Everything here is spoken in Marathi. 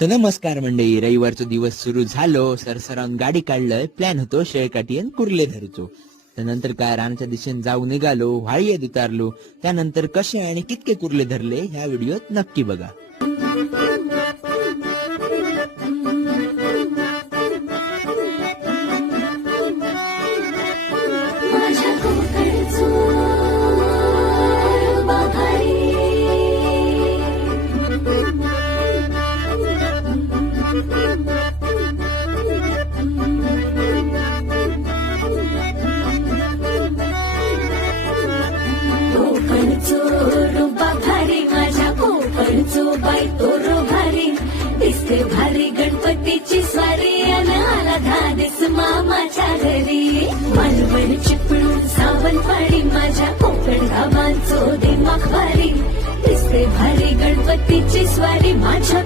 तर नमस्कार मंडळी, रविवारचा दिवस सुरू झालो. सरसरावून गाडी काढलंय. प्लॅन होतो शेळकाठी आणि कुर्ले धरचो. त्यानंतर काय रानाच्या दिशेने जाऊ निघालो. व्हाळीत उतारलो. त्यानंतर कसे आणि कितके कुर्ले धरले ह्या व्हिडिओत नक्की बघा. बाई तोरो भारी दिसते भारी गणपतीची स्वारी आणि आला धादिस मामाच्या घरी. मालवण चिपळूण सावंतवाडी माझ्या कोकण गावांचो दिमाग भारी दिसते भारी गणपतीची स्वारी माझ्या